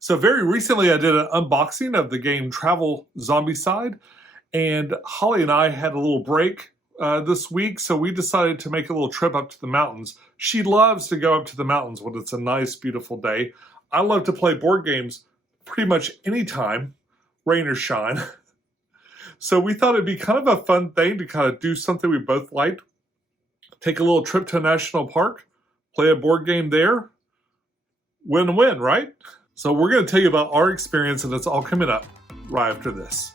So very recently I did an unboxing of the game Travel Zombicide, and Holly and I had a little break this week, so we decided to make a little trip up to the mountains. She loves to go up to the mountains when it's a nice, beautiful day. I love to play board games pretty much anytime, rain or shine. So we thought it'd be kind of a fun thing to kind of do something we both liked. Take a little trip to a national park, play a board game there, win-win, right? So we're going to tell you about our experience, and it's all coming up right after this.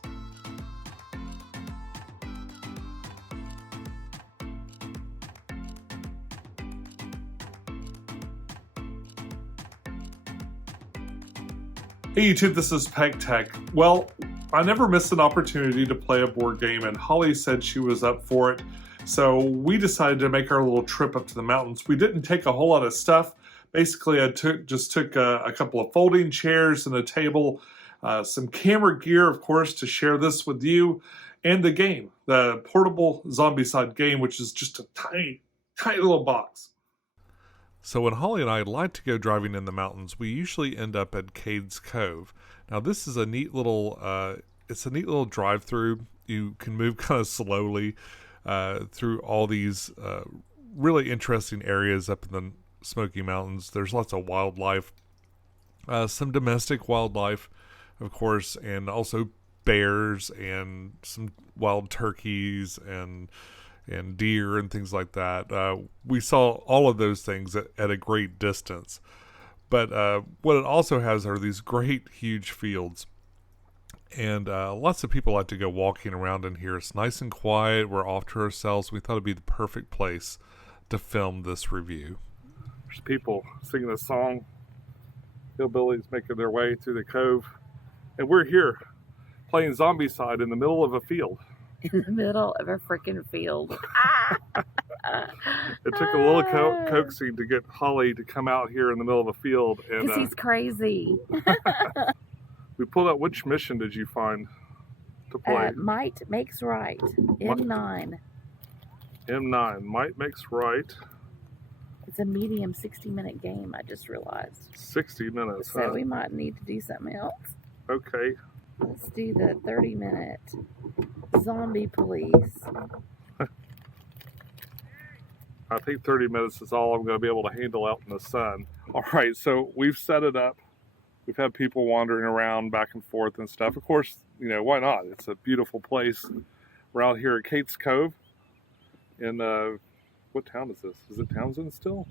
Hey YouTube, this is Pecktec. Well, I never miss an opportunity to play a board game, and Holly said she was up for it. So we decided to make our little trip up to the mountains. We didn't take a whole lot of stuff. Basically, I just took a couple of folding chairs and a table, some camera gear, of course, to share this with you, and the game, the portable Zombicide game, which is just a tiny, tiny little box. So when Holly and I like to go driving in the mountains, we usually end up at Cades Cove. Now this is a neat little, it's a neat little drive-through. You can move kind of slowly through all these really interesting areas up in the Smoky Mountains. There's lots of wildlife, some domestic wildlife, of course, and also bears and some wild turkeys and deer and things like that. We saw all of those things at a great distance. But what it also has are these great, huge fields. And lots of people like to go walking around in here. It's nice and quiet. We're off to ourselves. We thought it'd be the perfect place to film this review. There's people singing a song. Hillbillies making their way through the cove. And we're here playing Zombicide in the middle of a field. In the middle of a freaking field. It took a little coaxing to get Holly to come out here in the middle of a field. Because he's crazy. We pulled out. Which mission did you find to play? Might Makes Right. M9. M9. Might Makes Right. It's a medium 60-minute game, I just realized. 60 minutes, So we might need to do something else. Okay. Let's do the 30-minute zombie police. I think 30 minutes is all I'm going to be able to handle out in the sun. All right, so we've set it up. We've had people wandering around back and forth and stuff. Of course, you know, why not? It's a beautiful place. We're out here at Cades Cove. In, what town is this? Is it Townsend still?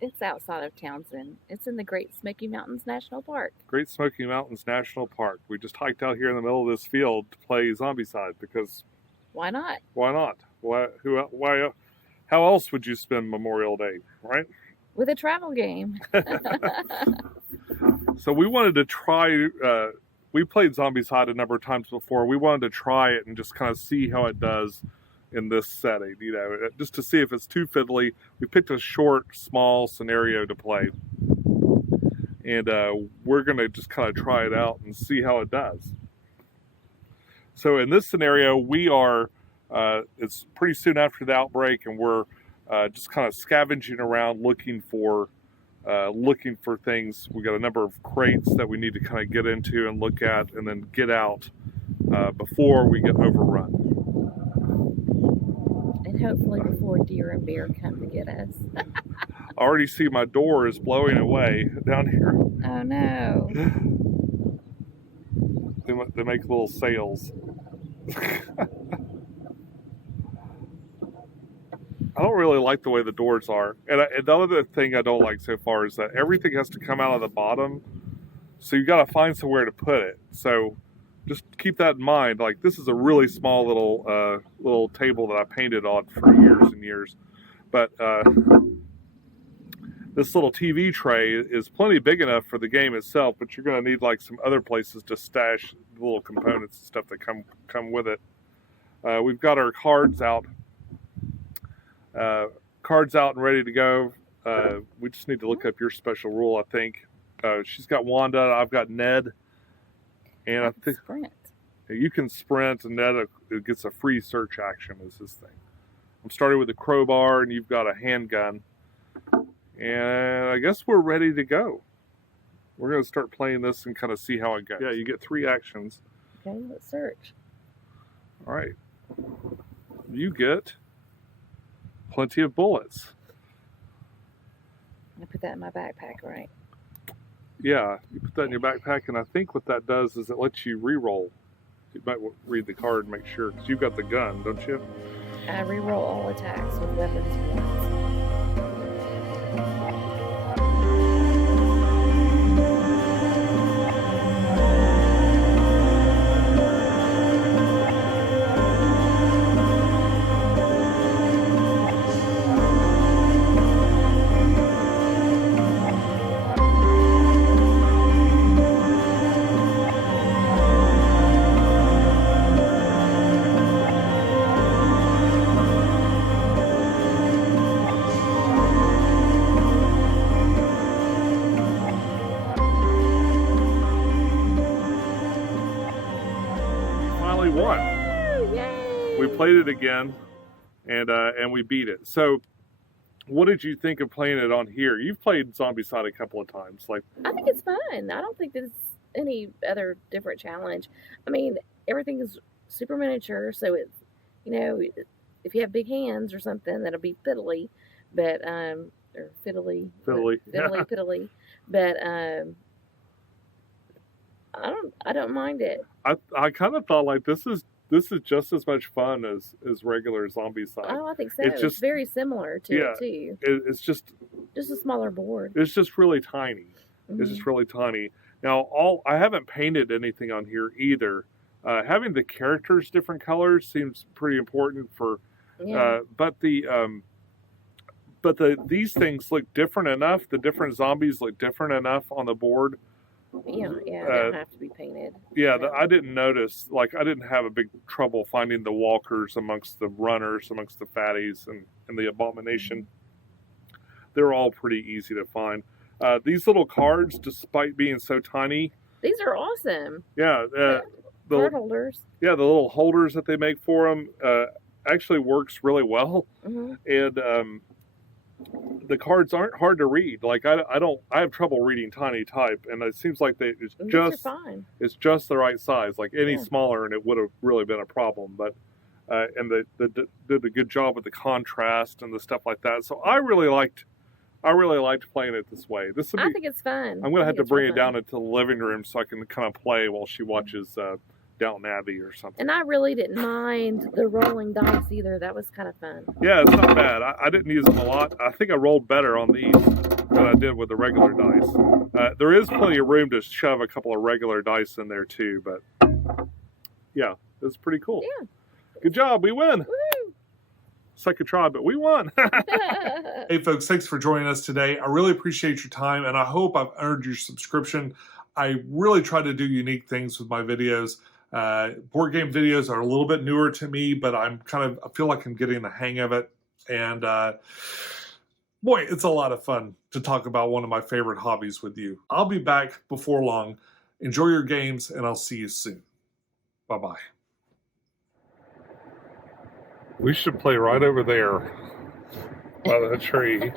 It's outside of Townsend. It's in the Great Smoky Mountains National Park. Great Smoky Mountains National Park. We just hiked out here in the middle of this field to play Zombicide because... Why not? Why not? Why? How else would you spend Memorial Day, right? With a travel game. So we wanted to try, we played Zombicide a number of times before. We wanted to try it and just kind of see how it does in this setting, you know, just to see if it's too fiddly. We picked a short, small scenario to play. And we're going to just kind of try it out and see how it does. So in this scenario, we are, it's pretty soon after the outbreak, and we're just kind of scavenging around looking for things. We got a number of crates that we need to kind of get into and look at and then get out before we get overrun. And hopefully before deer and bear come to get us. I already see my door is blowing away down here. Oh no. They make little sails. I don't really like the way the doors are. And the other thing I don't like so far is that everything has to come out of the bottom. So you got to find somewhere to put it. So just keep that in mind. Like, this is a really small little table that I painted on for years and years. But this little TV tray is plenty big enough for the game itself, but you're going to need like some other places to stash the little components and stuff that come with it. We've got our cards out. Cards out and ready to go. We just need to look up your special rule, I think. She's got Wanda, I've got Ned. And I think Sprint. You can sprint, and Ned it gets a free search action is his thing. I'm starting with a crowbar, and you've got a handgun. And I guess we're ready to go. We're going to start playing this and kind of see how it goes. Yeah, you get 3 actions. Okay, let's search. All right. You get plenty of bullets. I put that in my backpack, right? Yeah, you put that in your backpack, and I think what that does is it lets you re-roll. You might read the card and make sure, because you've got the gun, don't you? I reroll all attacks with weapons once. Won. Yay! We played it again, and we beat it. So, what did you think of playing it on here? You've played Zombicide a couple of times. Like, I think it's fun. I don't think there's any other different challenge. I mean, everything is super miniature, so it's, you know, if you have big hands or something, that'll be fiddly, but or fiddly, piddly, but I don't mind it. I kind of thought like this is just as much fun as regular Zombicide. Oh, I think so. It's just very similar to it too. It's just a smaller board. It's just really tiny. Mm-hmm. It's just really tiny. Now, I haven't painted anything on here either. Having the characters different colors seems pretty important for. Yeah. But these things look different enough. The different zombies look different enough on the board. Yeah, they don't have to be painted. Yeah, I didn't notice. Like, I didn't have a big trouble finding the walkers amongst the runners, amongst the fatties, and the abomination. They're all pretty easy to find. These little cards, despite being so tiny, these are awesome. Yeah, the card holders. Yeah, the little holders that they make for them actually works really well, and the cards aren't hard to read. Like I have trouble reading tiny type, and it seems like it's just the right size. Like any smaller, and it would have really been a problem. But and they did a good job with the contrast and the stuff like that. So I really liked playing it this way. I think it's fun. I'm gonna have to bring it down into the living room so I can kind of play while she watches Downton Abbey or something. And I really didn't mind the rolling dice either. That was kind of fun. Yeah, it's not bad. I didn't use them a lot. I think I rolled better on these than I did with the regular dice. There is plenty of room to shove a couple of regular dice in there too, but yeah, it's pretty cool. Yeah. Good job. We win. Woo-hoo. Second try, but we won. Hey folks, thanks for joining us today. I really appreciate your time, and I hope I've earned your subscription. I really try to do unique things with my videos. Board game videos are a little bit newer to me, but I feel like I'm getting the hang of it. And boy, it's a lot of fun to talk about one of my favorite hobbies with you. I'll be back before long. Enjoy your games, and I'll see you soon. Bye-bye. We should play right over there by the tree.